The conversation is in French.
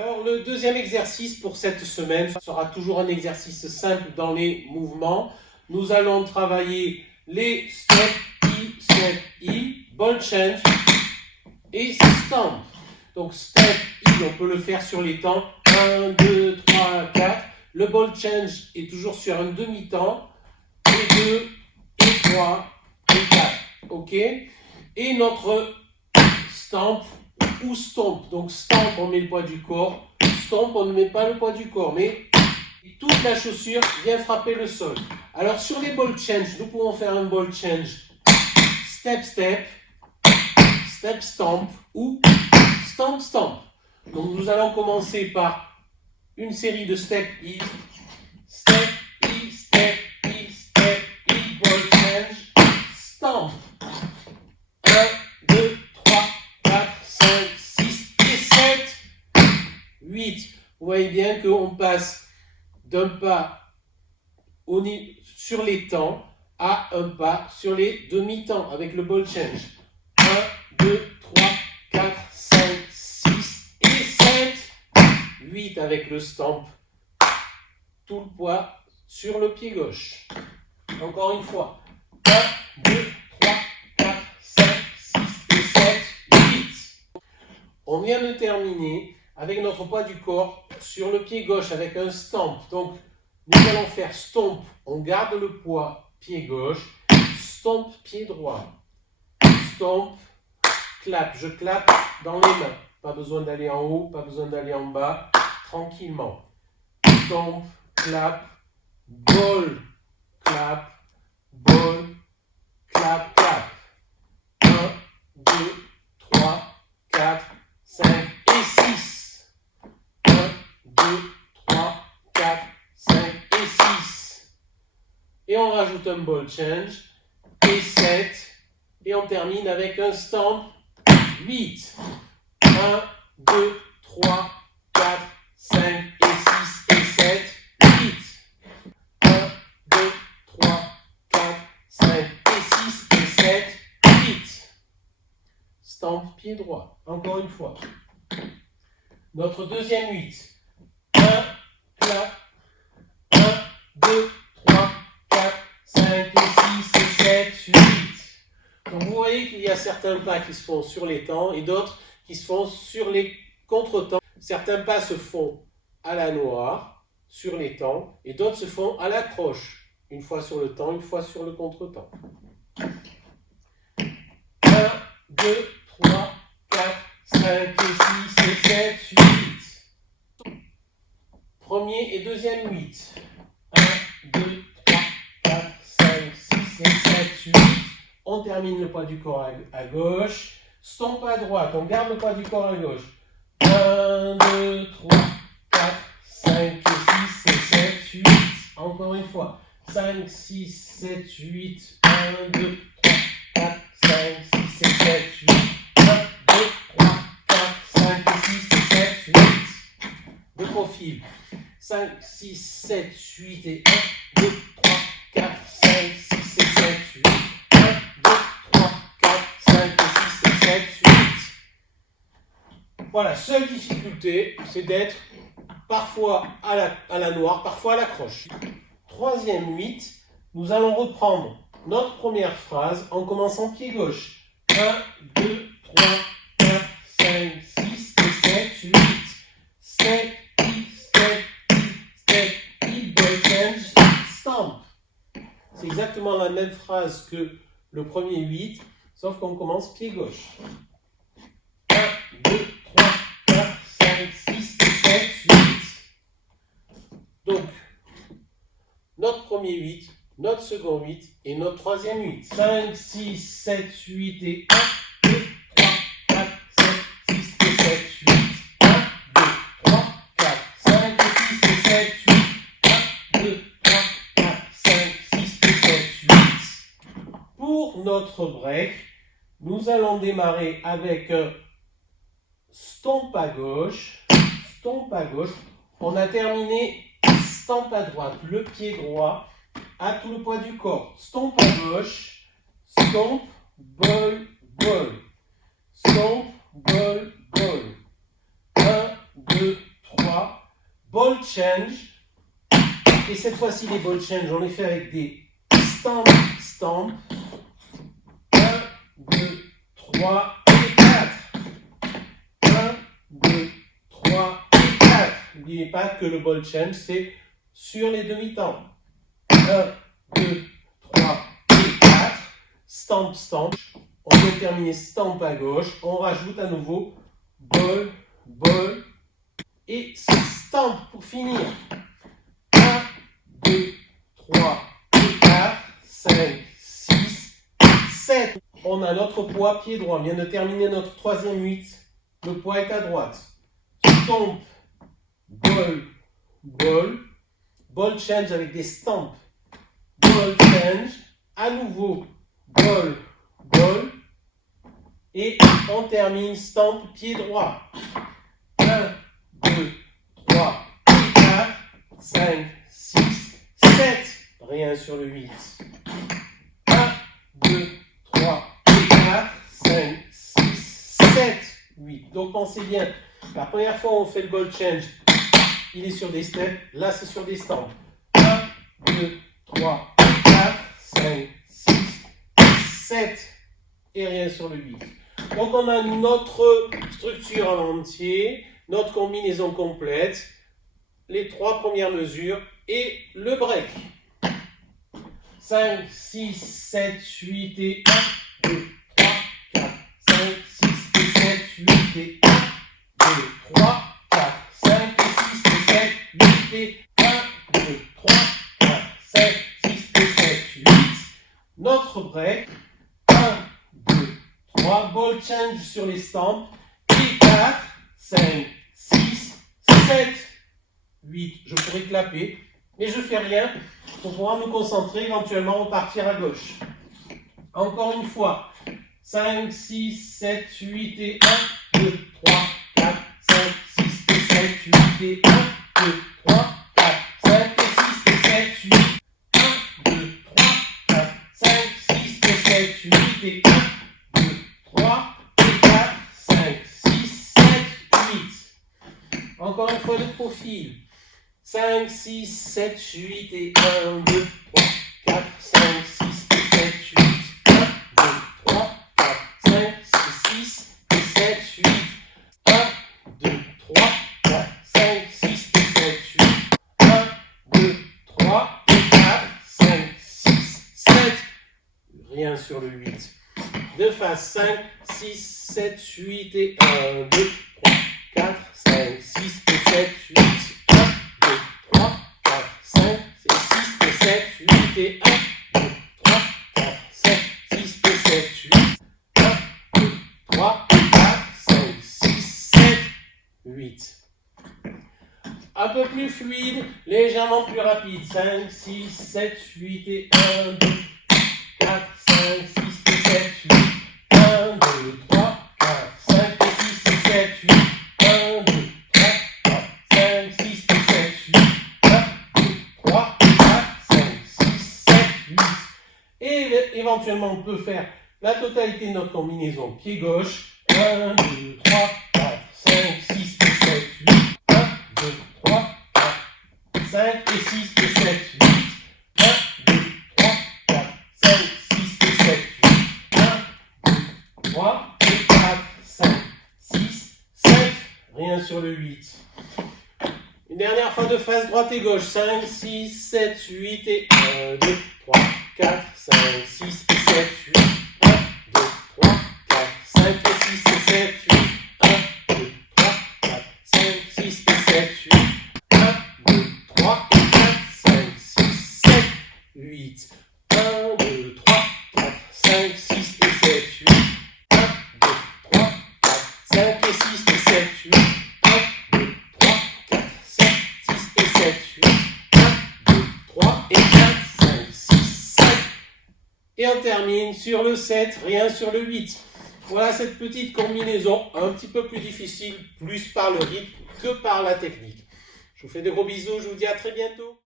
Alors, le deuxième exercice pour cette semaine sera toujours un exercice simple dans les mouvements. Nous allons travailler les step, ball change et stomp. Donc, step, on peut le faire sur les temps 1, 2, 3, 4. Le ball change est toujours sur un demi-temps. Et 2, et 3, et 4. OK? Et notre stomp ou stomp. Donc, stomp, on met le poids du corps. Stomp, on ne met pas le poids du corps. Mais toute la chaussure vient frapper le sol. Alors, sur les ball change, nous pouvons faire un ball change step, step, step, stomp ou stomp, stomp. Donc, nous allons commencer par une série de step, step, step, step, ball change, stomp. 1, 2, 3, 4, 5, 6 et 7, 8. Vous voyez bien qu'on passe d'un pas sur les temps à un pas sur les demi-temps avec le ball change. 1, 2, 3, 4, 5, 6 et 7, 8 avec le stomp. Tout le poids sur le pied gauche. Encore une fois. 1, 2, 3, 4, 5, 6 et 7, 8. On vient de terminer avec notre poids du corps sur le pied gauche avec un stomp. Donc, nous allons faire stomp. On garde le poids pied gauche. Stomp pied droit. Stomp, clap. Je clappe dans les mains. Pas besoin d'aller en haut, pas besoin d'aller en bas. Tranquillement. Stomp, clap, ball, clap, ball, clap, clap. 1, 2, 3, 4, 5 et 6. 1, 2, 3, 4, 5 et 6. Et on rajoute un ball change. Et 7. Et on termine avec un stomp. 8. 1, 2, 3, 4, 5 et 6 et 7. 8. 1, 2, 3, 4, 5 et 6 et 7. 8. Stomp pied droit. Encore une fois. Notre deuxième 8. 1, clap. 1, 2, 3, 4, 5 et 6 et 7, 8. Donc vous voyez qu'il y a certains pas qui se font sur les temps et d'autres qui se font sur les contre-temps. Certains pas se font à la noire, sur les temps, et d'autres se font à la croche. Une fois sur le temps, une fois sur le contre-temps. 1, 2, 3, 4, 5 et 6 et 7, 8. Premier et deuxième 8. 1, 2, 3, 4, 5, 6 et 7, 8. On termine le poids du corps à gauche. Stomp à droite. On garde le poids du corps à gauche. 1, 2, 3, 4, 5 et 6 et 7, 8. Encore une fois. 5, 6, 7, 8. 1, 2, 3, 4, 5, 6 et 7, 8. 1, 2, 3, 4, 5 et 6 et 7, 8. De profil. 5, 6, 7, 8 et 1, 2, 3, 4, 5, 6 et 7, 8. 1, 2, 3, 4, 5 et 6 et 7, 8. Voilà, seule difficulté, c'est d'être parfois à la noire, parfois à la croche. Troisième 8, nous allons reprendre notre première phrase en commençant pied gauche. 1, 2, 3, 4, 5, 6 et 7, 8. Step, step, step, ball change, stomp. C'est exactement la même phrase que le premier 8, sauf qu'on commence pied gauche. 1, 2, 3, 4, 5, 6 et 7, 8. Donc, notre premier 8, notre second 8 et notre troisième 8. 5, 6, 7, 8 et 1, 2, 3, 4, 5, 6 et 7, 8. 1, 2, 3, 4, 5 et 6 et 7, 8. 1, 2, 3, 4, 5, 6 et 7, 8. Pour notre break, nous allons démarrer avec un stomp à gauche. Stomp à gauche. On a terminé stomp à droite. Le pied droit a tout le poids du corps. Stomp à gauche. Stomp, ball, ball. Stomp, ball, ball. 1, 2, ball change. Et cette fois-ci, les ball change, on les fait avec des stamp, stamp. 1, 2, 3 et 4. 1, 2, 3 et 4. N'oubliez pas que le ball change, c'est sur les demi-temps. 1, 2, 3 et 4. Stamp, stamp. On vient terminer stamp à gauche. On rajoute à nouveau ball, ball et stamp pour finir. 1, 2, 3 et 4, 5, 6, 7. On a notre poids pied droit. On vient de terminer notre troisième 8. Le poids est à droite. Stomp, ball, ball. Ball change avec des stamps. Ball change. À nouveau, ball, ball. Et on termine stamp pied droit. 1, 2, 3, 4, 5, 6, 7. Rien sur le 8. 1, 2, 3, 4, 5, 6, 7, 8. Donc pensez bien, la première fois où on fait le ball change, il est sur des steps. Là, c'est sur des stamps. 1, 2, 3, 4, 5, 6, 7. Et rien sur le 8. Donc on a notre structure en entier, notre combinaison complète, les 3 premières mesures et le break. 5, 6, 7, 8 et 1, 2, 3, 4, 5, 6 et 7, 8 et 1, 2, 3, 4, 5 et 6 et 7, 8 et 1, 2, 3, 4, 5, 6 et 7, 8. Notre break. 1, 2, 3, ball change sur les stamps, et 4, 5, 6, 7, 8. Je pourrais clapper, mais je ne fais rien pour pouvoir me concentrer, éventuellement repartir à gauche. Encore une fois, 5, 6, 7, 8 et 1, 2, 3, 4, 5, 6 et 7, 8 et 1, 2, 3, 4, 5 et 6 et 7, 8, 1, 2, 3, 4, 5, 6 et 7, 8 et 1, 2, 3 et 4, 5, 6, 7, 8. Encore une fois de profil. 5, 6, 7, 8 et 1, 2, 3, 4, 5, 6 et 7, 8. 1, 2, 3, 4, 5, 6 et 7, 8. 1, 2, 3, 4, 5, 6 et 7, 8. 1, 2, 3 et 4, 5, 6, 7. Rien sur le 8. De face 5, 6, 7, 8 et 1, 2, 3, 4, 5, 6 et 7, 8. 1, 2, 3, 4, 5, 6 et 7, 8 et 1, 2, 3, 4, 5, 6 et 7, 8. 1, 2, 3, 4, 5, 6, 7, 8. Un peu plus fluide, légèrement plus rapide. 5, 6, 7, 8 et 1, 2, 4, 5, 6 et 7, 8. 1, 2, 3, 4, 5 et 6 et 7, 8. 1, 2, 3, 4, 5, 6 et 7, 8. 1, 2, 3, 4, 5, 6, 7, 8. Et éventuellement, on peut faire la totalité de notre combinaison pied gauche. 1, 2, 3, 4, 5, 6 et 7, 8. 1, 2, 3, 4, 5 et 6 et 7, 8. 1, 2, 3, 4, 5, 6 et 7, 8. 1, 2, 3 et 4, 5, 6, 7. Rien sur le 8. Une dernière fois de face droite et gauche. 5, 6, 7, 8 et 1, 2, 3, 4, 5, 6 et 7, 8. 1, 2, 3, 4, 5 et 6 et 7, 8. 1, 2, 3, 4, 5, 6 et 7, 8. 1, 2, 3 et 4, 5, 6, 7, 8. 1, 2, 3, 4, 5, 6 et 7, 8. 1, 2, 3, 4, 5 et 6 et 7, 8. 1, 2, 3, 4, 5, 6 et 7, 8. 1, 2, 3 et 4, 5, 6, 7. Et on termine sur le 7, rien sur le 8. Voilà cette petite combinaison un petit peu plus difficile, plus par le rythme que par la technique. Je vous fais de gros bisous, je vous dis à très bientôt.